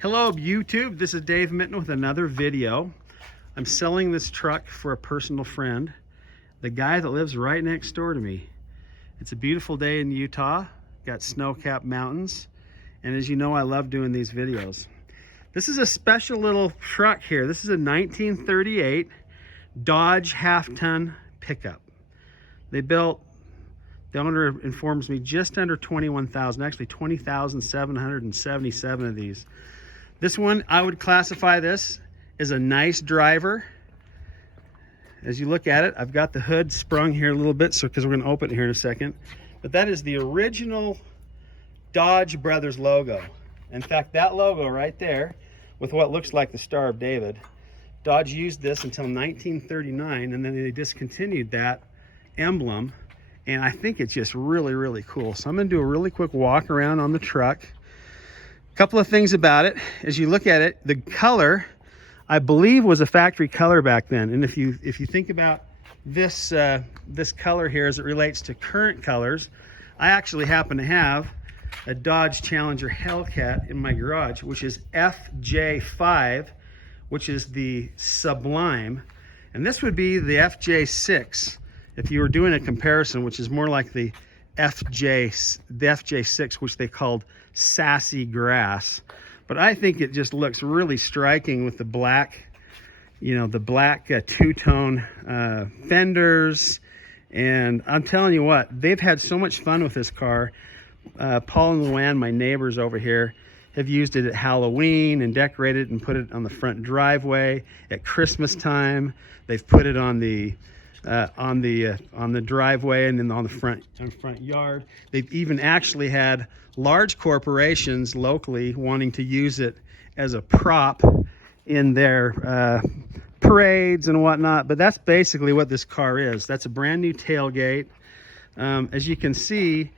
Hello YouTube, this is Dave Mitten with another video. I'm selling this truck for a personal friend, the guy that lives right next door to me. It's a beautiful day in Utah, got snow-capped mountains, and as you know, I love doing these videos. This is a special little truck here. This is a 1938 Dodge half-ton pickup. They built, the owner informs me, just under 21,000, actually 20,777 of these. This one, I would classify this as a nice driver. As you look at it, I've got the hood sprung here a little bit, so because we're going to open it here in a second. But that is the original Dodge Brothers logo. In fact, that logo right there, with what looks like the Star of David, Dodge used this until 1939, and then they discontinued that emblem. And I think it's just really, really cool. So I'm going to do a really quick walk around on the truck. Couple of things about it. As you look at it, the color, I believe, was a factory color back then. And if you think about this this color here as it relates to current colors, I actually happen to have a Dodge Challenger Hellcat in my garage, which is FJ5, which is the Sublime, and this would be the FJ6 if you were doing a comparison, which is more like the FJ6, which they called Sassy Grass. But I think it just looks really striking with the black, you know, the black two-tone fenders. And I'm telling you what, they've had so much fun with this car. Paul and Luann, my neighbors over here, have used it at Halloween and decorated it and put it on the front driveway. At Christmas time, they've put it on the driveway and then on the front yard. They've even actually had large corporations locally wanting to use it as a prop in their parades and whatnot. But that's basically what this car is. That's a brand new tailgate. As you can see,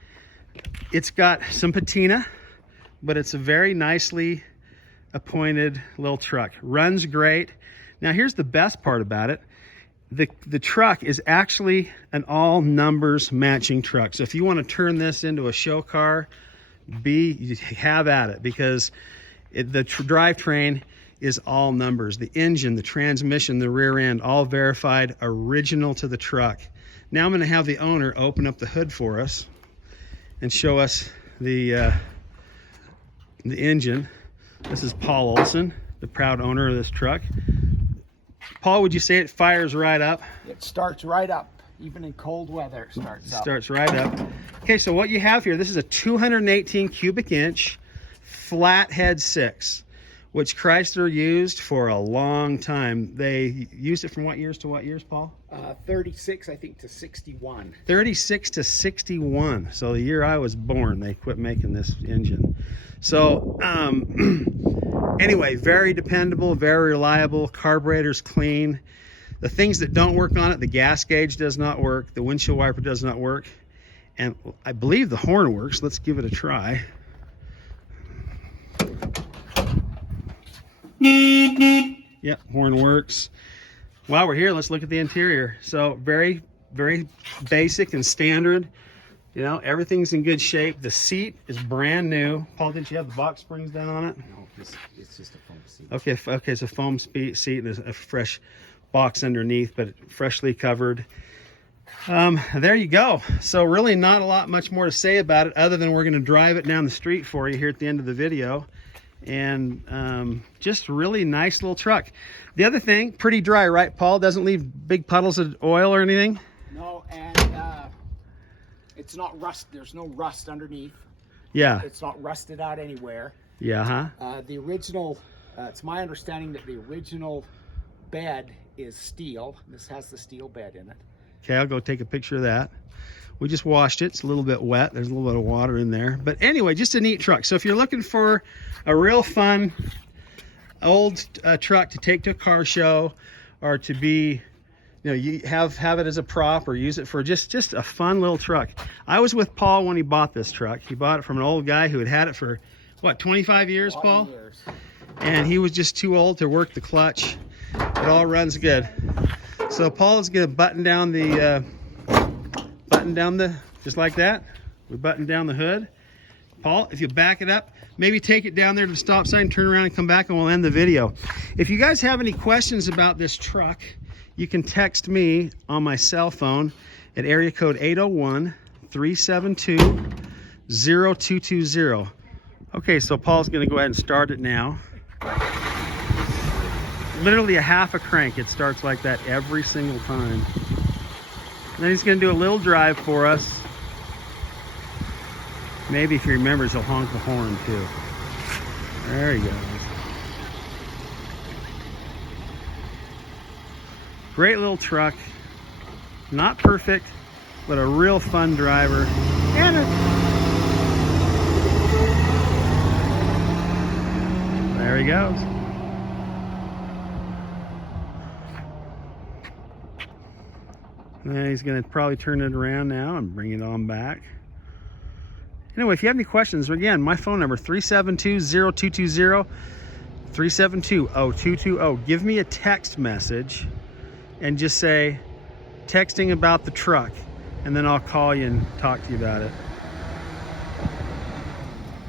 it's got some patina, but it's a very nicely appointed little truck. Runs great. Now here's the best part about it. The truck is actually an all numbers matching truck. So if you want to turn this into a show car, you have at it, because the drivetrain is all numbers. The engine, the transmission, the rear end, all verified, original to the truck. Now I'm going to have the owner open up the hood for us and show us the engine. This is Paul Olson, the proud owner of this truck. Paul, would you say it fires right up? It starts right up. Even in cold weather, it starts right up. Okay, so what you have here, this is a 218 cubic inch flathead 6, which Chrysler used for a long time. They used it from what years to what years, Paul? 36, I think, to 61. 36 to 61. So the year I was born, they quit making this engine. So anyway, very dependable, very reliable. Carburetor's clean. The things that don't work on it, the gas gauge does not work, the windshield wiper does not work, and I believe the horn works. Let's give it a try. Yep, horn works. While we're here, let's look at the interior. So very, very basic and standard. You know, everything's in good shape. The seat is brand new. Paul, didn't you have the box springs done on it? No, it's just a foam seat. Okay, it's a foam seat and there's a fresh box underneath, but freshly covered. There you go. So really not a lot much more to say about it, other than we're going to drive it down the street for you here at the end of the video. And just really nice little truck. The other thing, pretty dry, right, Paul? Doesn't leave big puddles of oil or anything? No, and it's not rust. There's no rust underneath. Yeah. It's not rusted out anywhere. Yeah, The original, it's my understanding that the original bed is steel. This has the steel bed in it. Okay, I'll go take a picture of that. We just washed it. It's a little bit wet. There's a little bit of water in there. But anyway, just a neat truck. So if you're looking for a real fun old truck to take to a car show, or to be, you know, you have it as a prop, or use it for just a fun little truck. I was with Paul when he bought this truck. He bought it from an old guy who had it for, what, 25 years, Paul? Years. And he was just too old to work the clutch. It all runs good. So Paul is going to button down the just like that. We button down the hood. Paul, if you back it up, maybe take it down there to the stop sign, turn around and come back, and we'll end the video. If you guys have any questions about this truck, you can text me on my cell phone at area code 801-372-0220. Okay, so Paul's gonna go ahead and start it now. Literally a half a crank. It starts like that every single time. And then he's gonna do a little drive for us. Maybe if he remembers, he'll honk the horn too. There he goes. Great little truck. Not perfect, but a real fun driver. And there he goes. And he's going to probably turn it around now and bring it on back. Anyway, if you have any questions, again, my phone number 372-0220, 372-0220. Give me a text message and just say, texting about the truck, and then I'll call you and talk to you about it.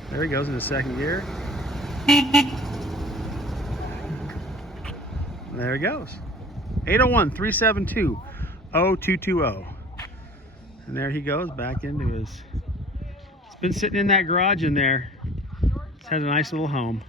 There he goes into second gear. There he goes. 801-372-0220. And there he goes back into his... Been sitting in that garage in there. It's had a nice little home.